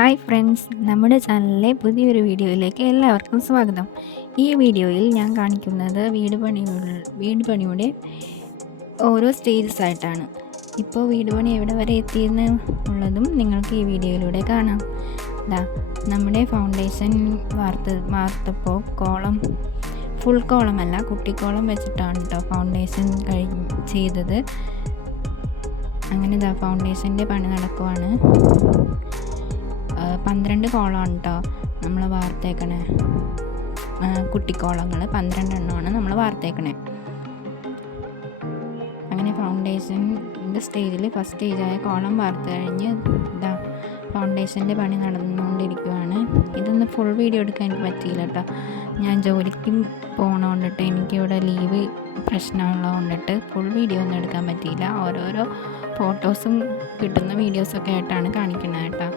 Hi friends, നമ്മുടെ ചാനലിലെ പുതിയൊരു വീഡിയോയിലേക്ക് എല്ലാവർക്കും സ്വാഗതം. ഈ വീഡിയോയിൽ ഞാൻ കാണിക്കുന്നത് വീട് പണിയുടെ ഓരോ സ്റ്റേജസ് ആയിട്ടാണ്. ഇപ്പോൾ വീട് പണി എവിടെ വരെ എത്തിയെന്ന് ഉള്ളതും നിങ്ങൾക്ക് ഈ വീഡിയോയിലൂടെ കാണാം. നമ്മുടെ ഫൗണ്ടേഷൻ വാർത്തപ്പോൾ ഫുൾ കോളമല്ല, കുട്ടിക്കോളം വെച്ചിട്ടാണ് കേട്ടോ ഫൗണ്ടേഷൻ ചെയ്തത്. അങ്ങനെ ഫൗണ്ടേഷൻ്റെ പണി നടക്കുവാണ്. 12 കോളമാണ് കേട്ടോ നമ്മൾ വാർത്തേക്കണേ. കുട്ടിക്കോളങ്ങൾ 12 എണ്ണമാണ് നമ്മൾ വാർത്തേക്കണേ. അങ്ങനെ ഫൗണ്ടേഷൻ്റെ സ്റ്റേജിൽ ഫസ്റ്റ് സ്റ്റേജായ കോളം വാർത്ത് കഴിഞ്ഞ് ഫൗണ്ടേഷൻ്റെ പണി നടന്നുകൊണ്ടിരിക്കുകയാണ്. ഇതൊന്ന് ഫുൾ വീഡിയോ എടുക്കാൻ എനിക്ക് പറ്റിയില്ല കേട്ടോ. ഞാൻ ജോലിക്കും പോകണോണ്ടിട്ട് എനിക്കിവിടെ ലീവ് പ്രശ്നമുള്ളത് കൊണ്ടിട്ട് ഫുൾ വീഡിയോ ഒന്നും എടുക്കാൻ പറ്റിയില്ല. ഓരോരോ ഫോട്ടോസും കിട്ടുന്ന വീഡിയോസൊക്കെ ആയിട്ടാണ് കാണിക്കുന്നത് കേട്ടോ.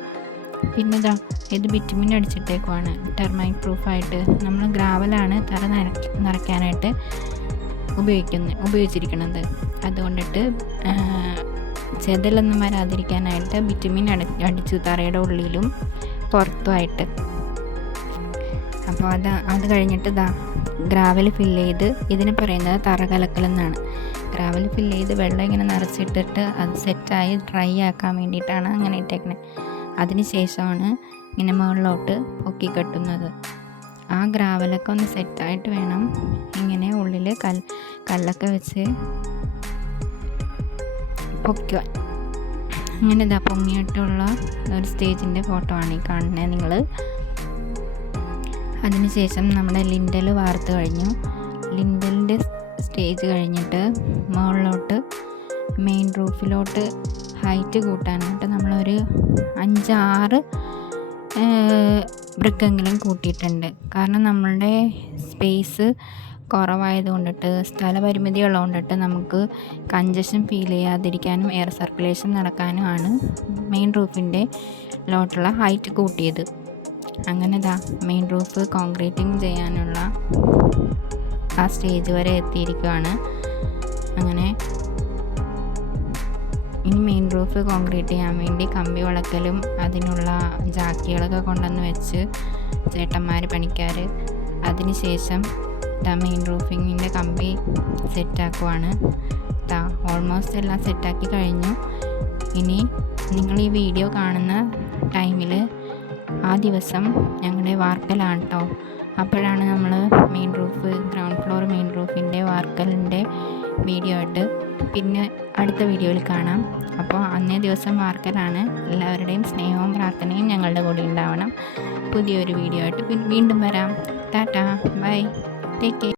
പിന്നെ ഇത് ബിറ്റുമിൻ അടിച്ചിട്ടേക്കുവാണ് ടെർമൈറ്റ് പ്രൂഫായിട്ട്. നമ്മൾ ഗ്രാവലാണ് തറ നിറയ്ക്കാനായിട്ട് ഉപയോഗിച്ചിരിക്കുന്നത്. അതുകൊണ്ടിട്ട് ചെതലൊന്നും വരാതിരിക്കാനായിട്ട് ബിറ്റുമിൻ അടിച്ചു തറയുടെ ഉള്ളിലും പുറത്തുമായിട്ട്. അപ്പോൾ അത് കഴിഞ്ഞിട്ട് ഗ്രാവൽ ഫില്ല് ചെയ്ത്, ഇതിന് പറയുന്നത് തറ കലക്കലെന്നാണ്. ഗ്രാവൽ ഫില്ല് ചെയ്ത് വെള്ളം ഇങ്ങനെ നിറച്ചിട്ടിട്ട് അത് സെറ്റായി ഡ്രൈ ആക്കാൻ വേണ്ടിയിട്ടാണ് അങ്ങനെ ഇട്ടേക്കണേ. അതിന് ശേഷമാണ് ഇങ്ങനെ മുകളിലോട്ട് പൊക്കി കെട്ടുന്നത്. ആ ഗ്രാവലൊക്കെ ഒന്ന് സെറ്റായിട്ട് വേണം ഇങ്ങനെ ഉള്ളിൽ കല്ലൊക്കെ വെച്ച് പൊക്കുവാൻ. അങ്ങനെ പൊങ്ങിയിട്ടുള്ള ഒരു സ്റ്റേജിൻ്റെ ഫോട്ടോ ആണ് ഈ കാണുന്നത് നിങ്ങൾ. അതിനുശേഷം നമ്മുടെ ലിൻഡൽ വാർത്ത് കഴിഞ്ഞു. ലിൻഡലിൻ്റെ സ്റ്റേജ് കഴിഞ്ഞിട്ട് മുകളിലോട്ട് മെയിൻ റൂഫിലോട്ട് ഹൈറ്റ് കൂട്ടാനായിട്ട് നമ്മളൊരു 5-6 ബ്രിക്കെങ്കിലും കൂട്ടിയിട്ടുണ്ട്. കാരണം നമ്മളുടെ സ്പേസ് കുറവായത് കൊണ്ടിട്ട്, സ്ഥലപരിമിതി ഉള്ളതുകൊണ്ടിട്ട് നമുക്ക് കഞ്ചഷൻ ഫീൽ ചെയ്യാതിരിക്കാനും എയർ സർക്കുലേഷൻ നടക്കാനുമാണ് മെയിൻ റൂഫിൻ്റെ ലോട്ടുള്ള ഹൈറ്റ് കൂട്ടിയത്. അങ്ങനെ മെയിൻ റൂഫ് കോൺക്രീറ്റിംഗ് ചെയ്യാനുള്ള ആ സ്റ്റേജ് വരെ എത്തിയിരിക്കുകയാണ്. അങ്ങനെ ഇനി മെയിൻ റൂഫ് കോൺക്രീറ്റ് ചെയ്യാൻ വേണ്ടി കമ്പി വളക്കലും അതിനുള്ള ജാക്കികളൊക്കെ കൊണ്ടുവന്ന് വെച്ച് പണിക്കാർ. അതിന് ശേഷം മെയിൻ റൂഫിങ്ങിൻ്റെ കമ്പി സെറ്റാക്കുവാണ്. ഓൾമോസ്റ്റ് എല്ലാം സെറ്റാക്കി കഴിഞ്ഞു. ഇനി നിങ്ങൾ ഈ വീഡിയോ കാണുന്ന ടൈമിൽ ആ ദിവസം ഞങ്ങളുടെ വാർക്കലാണ് കേട്ടോ. അപ്പോഴാണ് നമ്മൾ main roof ground floor main റൂഫിൻ്റെ വാർക്കലിൻ്റെ വീഡിയോ ആയിട്ട് പിന്നെ അടുത്ത വീഡിയോയിൽ കാണാം. അപ്പോൾ അന്നേ ദിവസം വാർക്കലാണ്. എല്ലാവരുടെയും സ്നേഹവും പ്രാർത്ഥനയും ഞങ്ങളുടെ കൂടെ ഉണ്ടാവണം. പുതിയൊരു വീഡിയോ ആയിട്ട് വീണ്ടും വരാം. Tata, bye, take care.